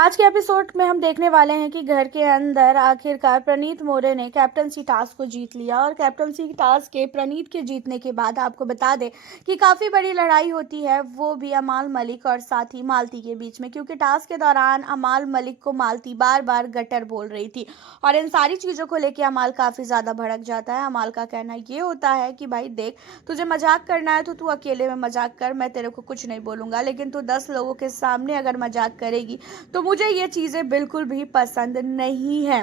आज के एपिसोड में हम देखने वाले हैं कि घर के अंदर आखिरकार प्रणीत मोरे ने कैप्टनसी टास्क को जीत लिया। और कैप्टनसी टास्क के प्रणीत के जीतने के बाद आपको बता दें कि काफ़ी बड़ी लड़ाई होती है, वो भी अमाल मलिक और साथ ही मालती के बीच में, क्योंकि टास्क के दौरान अमाल मलिक को मालती बार बार गटर बोल रही थी। और इन सारी चीज़ों को लेकर अमाल काफ़ी ज़्यादा भड़क जाता है। अमाल का कहना ये होता है कि भाई देख, तुझे मजाक करना है तो तू अकेले में मजाक कर, मैं तेरे को कुछ नहीं बोलूँगा, लेकिन तू 10 लोगों के सामने अगर मजाक करेगी तो मुझे ये चीज़ें बिल्कुल भी पसंद नहीं है।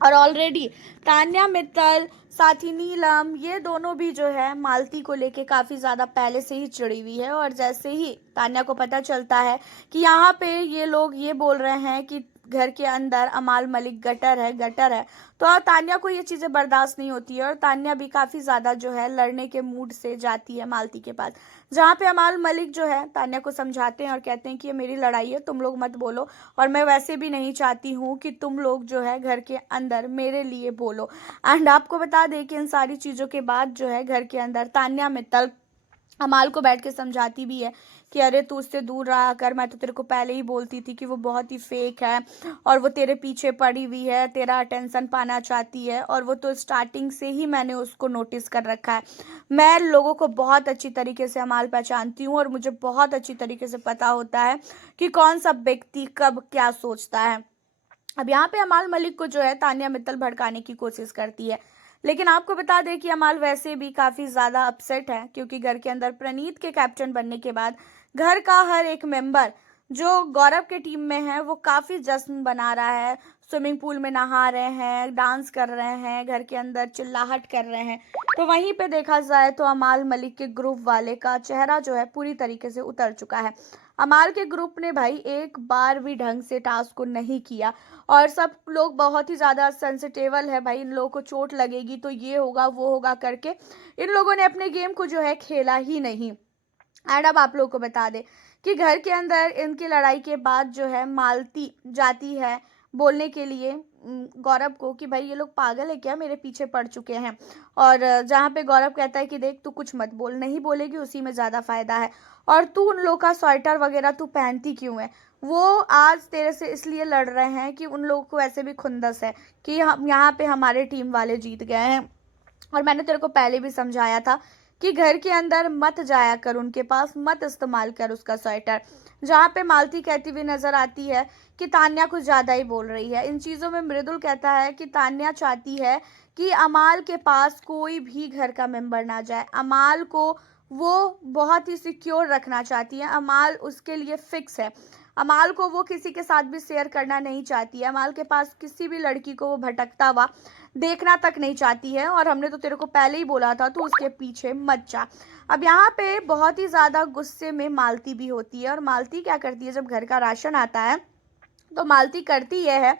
और ऑलरेडी तान्या मित्तल, साथ ही नीलम, ये दोनों भी जो है मालती को लेके काफ़ी ज़्यादा पहले से ही चिड़ी हुई है। और जैसे ही तान्या को पता चलता है कि यहाँ पे ये लोग ये बोल रहे हैं कि घर के अंदर अमाल मलिक गटर है गटर है, तो तान्या को ये चीज़ें बर्दाश्त नहीं होती है। और तान्या भी काफ़ी ज़्यादा जो है लड़ने के मूड से जाती है मालती के पास, जहाँ पे अमाल मलिक जो है तान्या को समझाते हैं और कहते हैं कि ये मेरी लड़ाई है, तुम लोग मत बोलो, और मैं वैसे भी नहीं चाहती हूँ कि तुम लोग जो है घर के अंदर मेरे लिए बोलो। एंड आपको बता दें कि इन सारी चीज़ों के बाद जो है घर के अंदर तान्या मित्तल अमाल को बैठ के समझाती भी है कि अरे तू उससे दूर रहा कर, मैं तो तेरे को पहले ही बोलती थी कि वो बहुत ही फेक है और वो तेरे पीछे पड़ी हुई है, तेरा अटेंशन पाना चाहती है, और वो तो स्टार्टिंग से ही मैंने उसको नोटिस कर रखा है। मैं लोगों को बहुत अच्छी तरीके से अमाल पहचानती हूँ और मुझे बहुत अच्छी तरीके से पता होता है कि कौन सा व्यक्ति कब क्या सोचता है। अब यहाँ पे अमाल मलिक को जो है तान्या मित्तल भड़काने की कोशिश करती है, लेकिन आपको बता दें कि अमाल वैसे भी काफ़ी ज़्यादा अपसेट है, क्योंकि घर के अंदर प्रणीत के कैप्टन बनने के बाद घर का हर एक मेंबर जो गौरव के टीम में है वो काफ़ी जश्न बना रहा है, स्विमिंग पूल में नहा रहे हैं, डांस कर रहे हैं, घर के अंदर चिल्लाहट कर रहे हैं। तो वहीं पे देखा जाए तो अमाल मलिक के ग्रुप वाले का चेहरा जो है पूरी तरीके से उतर चुका है। अमाल के ग्रुप ने भाई एक बार भी ढंग से टास्क को नहीं किया, और सब लोग बहुत ही ज़्यादा सेंसिटिवल है भाई, इन लोगों को चोट लगेगी तो ये होगा वो होगा करके इन लोगों ने अपने गेम को जो है खेला ही नहीं। एंड अब आप लोगों को बता दें कि घर के अंदर इनकी लड़ाई के बाद जो है मालती जाती है बोलने के लिए गौरव को कि भाई ये लोग पागल है क्या, मेरे पीछे पड़ चुके हैं। और जहाँ पे गौरव कहता है कि देख तू कुछ मत बोल, नहीं बोलेगी उसी में ज़्यादा फायदा है, और तू उन लोग का स्वेटर वगैरह तू पहनती क्यों है। वो आज तेरे से इसलिए लड़ रहे हैं कि उन लोगों को ऐसे भी खुंदस है कि हम यहाँ पे हमारे टीम वाले जीत गए हैं, और मैंने तेरे को पहले भी समझाया था कि घर के अंदर मत जाया कर उनके पास, मत इस्तेमाल कर उसका स्वेटर। जहाँ पे मालती कहती हुई नजर आती है कि तान्या कुछ ज़्यादा ही बोल रही है इन चीज़ों में। मृदुल कहता है कि तान्या चाहती है कि अमाल के पास कोई भी घर का मेंबर ना जाए, अमाल को वो बहुत ही सिक्योर रखना चाहती है, अमाल उसके लिए फिक्स है, अमाल को वो किसी के साथ भी शेयर करना नहीं चाहती है, अमाल के पास किसी भी लड़की को वो भटकता हुआ देखना तक नहीं चाहती है। और हमने तो तेरे को पहले ही बोला था तू उसके पीछे मत जा। अब यहाँ पे बहुत ही ज़्यादा गुस्से में मालती भी होती है, और मालती क्या करती है, जब घर का राशन आता है तो मालती करती यह है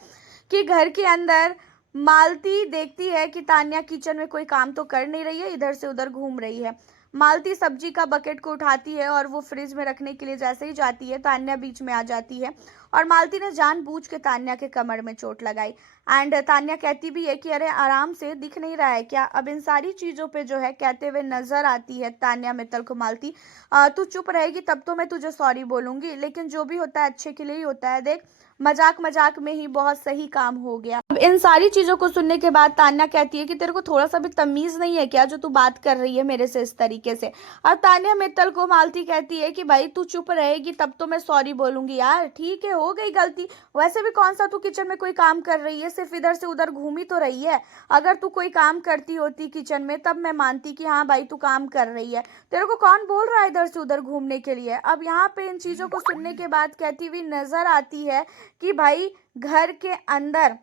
कि घर के अंदर मालती देखती है कि तान्या किचन में कोई काम तो कर नहीं रही है, इधर से उधर घूम रही है। मालती सब्जी का बकेट को उठाती है और वो फ्रिज में रखने के लिए जैसे ही जाती है तान्या बीच में आ जाती है, और मालती ने जानबूझ के तान्या के कमर में चोट लगाई। एंड तान्या कहती भी है कि अरे आराम से, दिख नहीं रहा है क्या। अब इन सारी चीज़ों पे जो है कहते हुए नजर आती है तान्या मित्तल को मालती, तू चुप रहेगी तब तो मैं तुझे सॉरी बोलूंगी, लेकिन जो भी होता है अच्छे के लिए ही होता है, देख मजाक मजाक में ही बहुत सही काम हो गया। अब इन सारी चीजों को सुनने के बाद तान्या कहती है कि तेरे को थोड़ा सा भी तमीज नहीं है क्या, जो तू बात कर रही है मेरे से इस तरीके से। और तान्या मित्तल को मालती कहती है कि भाई तू चुप रहेगी तब तो मैं सॉरी बोलूंगी। यार ठीक है, हो गई गलती, वैसे भी कौन सा तू किचन में कोई काम कर रही है, सिर्फ इधर से उधर घूमी तो रही है। अगर तू कोई काम करती होती किचन में तब मैं मानती कि हाँ भाई तू काम कर रही है, तेरे को कौन बोल रहा है इधर से उधर घूमने के लिए। अब यहाँ पे इन चीजों को सुनने के बाद कहती हुई नजर आती है कि भाई घर के अंदर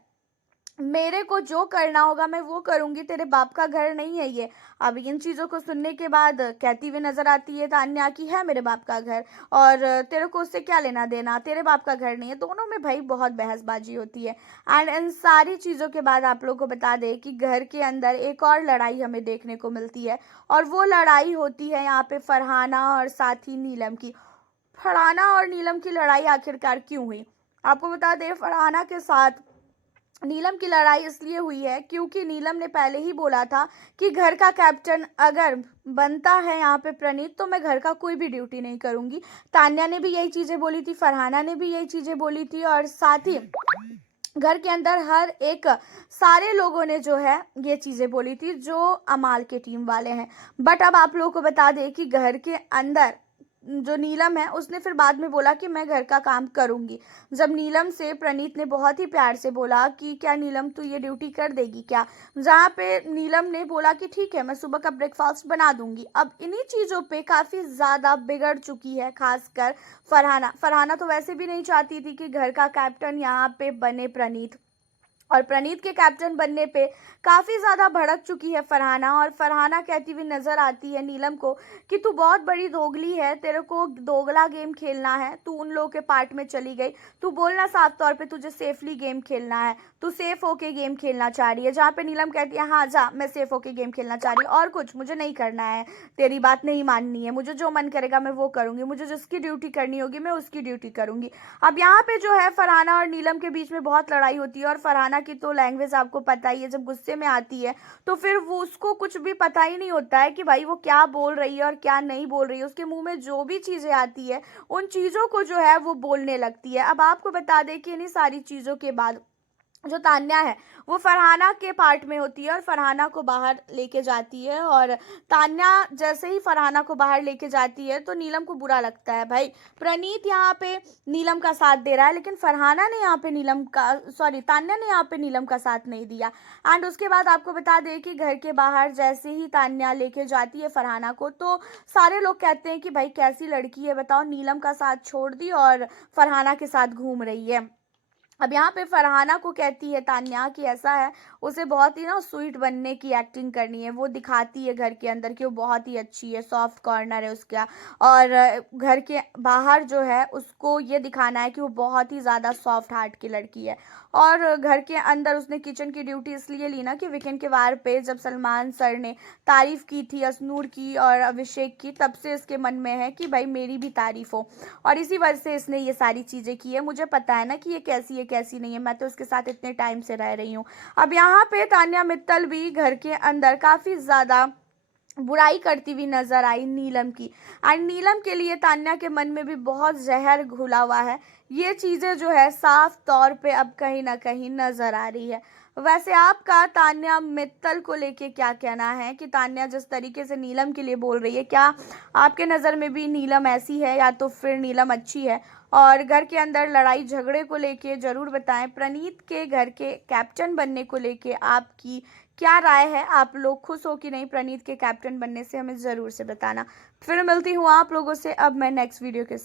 मेरे को जो करना होगा मैं वो करूंगी, तेरे बाप का घर नहीं है ये। अब इन चीज़ों को सुनने के बाद कहती हुई नजर आती है तान्या की है मेरे बाप का घर, और तेरे को उससे क्या लेना देना, तेरे बाप का घर नहीं है। दोनों में भाई बहुत बहसबाजी होती है। एंड इन सारी चीज़ों के बाद आप लोग को बता दें कि घर के अंदर एक और लड़ाई हमें देखने को मिलती है, और वो लड़ाई होती है यहाँ पे फरहाना और साथ ही नीलम की। फरहाना और नीलम की लड़ाई आखिरकार क्यों हुई, आपको बता दें फरहाना के साथ नीलम की लड़ाई इसलिए हुई है क्योंकि नीलम ने पहले ही बोला था कि घर का कैप्टन अगर बनता है यहाँ पे प्रणीत, तो मैं घर का कोई भी ड्यूटी नहीं करूंगी। तान्या ने भी यही चीजें बोली थी, फरहाना ने भी यही चीजें बोली थी, और साथ ही घर के अंदर हर एक सारे लोगों ने जो है ये चीजें बोली थी जो अमाल के टीम वाले हैं। बट अब आप लोगों को बता दें कि घर के अंदर जो नीलम है उसने फिर बाद में बोला कि मैं घर का काम करूंगी। जब नीलम से प्रणीत ने बहुत ही प्यार से बोला कि क्या नीलम तू ये ड्यूटी कर देगी क्या, जहाँ पे नीलम ने बोला कि ठीक है मैं सुबह का ब्रेकफास्ट बना दूंगी। अब इन्हीं चीजों पे काफी ज्यादा बिगड़ चुकी है, खासकर फरहाना। फरहाना तो वैसे भी नहीं चाहती थी कि घर का कैप्टन यहाँ पे बने प्रणीत, और प्रणीत के कैप्टन बनने पे काफी ज्यादा भड़क चुकी है फरहाना। और फरहाना कहती हुई नजर आती है नीलम को कि तू बहुत बड़ी दोगली है, तेरे को दोगला गेम खेलना है, तू उन लोगों के पार्ट में चली गई। तू बोलना साफ तौर पे तुझे सेफली गेम खेलना है, तू सेफ होके गेम खेलना चाह रही है। जहाँ पे नीलम कहती है हाँ जा, मैं सेफ होके गेम खेलना चाह रही हूँ और कुछ मुझे नहीं करना है, तेरी बात नहीं माननी है, मुझे जो मन करेगा मैं वो करूंगी, मुझे जिसकी ड्यूटी करनी होगी मैं उसकी ड्यूटी करूंगी। अब यहाँ पे जो है फरहाना और नीलम के बीच में बहुत लड़ाई होती है, और फरहाना की तो लैंग्वेज आपको पता ही है, जब गुस्से में आती है तो फिर वो उसको कुछ भी पता ही नहीं होता है कि भाई वो क्या बोल रही है और क्या नहीं बोल रही है। उसके मुंह में जो भी चीजें आती है उन चीजों को जो है वो बोलने लगती है। अब आपको बता दें कि इन्हीं सारी चीजों के बाद जो तान्या है वो फरहाना के पार्ट में होती है और फरहाना को बाहर लेके जाती है। और तान्या जैसे ही फरहाना को बाहर लेके जाती है तो नीलम को बुरा लगता है, भाई प्रणीत यहाँ पे नीलम का साथ दे रहा है लेकिन फरहाना ने यहाँ पे नीलम का सॉरी तान्या ने यहाँ पे नीलम का साथ नहीं दिया। एंड उसके बाद आपको बता दें कि घर के बाहर जैसे ही तान्या लेके जाती है फरहाना को, तो सारे लोग कहते हैं कि भाई कैसी लड़की है बताओ, नीलम का साथ छोड़ दी और फरहाना के साथ घूम रही है। अब यहाँ पे फरहाना को कहती है तान्या कि ऐसा है, उसे बहुत ही ना स्वीट बनने की एक्टिंग करनी है, वो दिखाती है घर के अंदर कि वो बहुत ही अच्छी है, सॉफ्ट कॉर्नर है उसका, और घर के बाहर जो है उसको ये दिखाना है कि वो बहुत ही ज़्यादा सॉफ्ट हार्ट की लड़की है। और घर के अंदर उसने किचन की ड्यूटी इसलिए ली ना कि वीकेंड के वार पे जब सलमान सर ने तारीफ की थी असनूर की और अभिषेक की, तब से इसके मन में है कि भाई मेरी भी तारीफ हो, और इसी वजह से इसने ये सारी चीज़ें की है। मुझे पता है ना कि ये कैसी है कैसी नहीं है, मैं तो इसके साथ इतने टाइम से रह रही हूँ। अब यहाँ पे तान्या मित्तल भी घर के अंदर काफ़ी ज़्यादा बुराई करती हुई नजर आई नीलम की, एंड नीलम के लिए तान्या के मन में भी बहुत जहर घुला हुआ है। ये चीज़ें जो है साफ तौर पे अब कहीं ना कहीं नजर आ रही है। वैसे आपका तान्या मित्तल को लेके क्या कहना है कि तान्या जिस तरीके से नीलम के लिए बोल रही है, क्या आपके नज़र में भी नीलम ऐसी है या तो फिर नीलम अच्छी है? और घर के अंदर लड़ाई झगड़े को लेके ज़रूर बताएं। प्रणीत के घर के कैप्टन बनने को लेके आपकी क्या राय है? आप लोग खुश हो कि नहीं प्रणीत के कैप्टन बनने से? हमें ज़रूर से बताना। फिर मिलती हूँ आप लोगों से अब मैं नेक्स्ट वीडियो के साथ।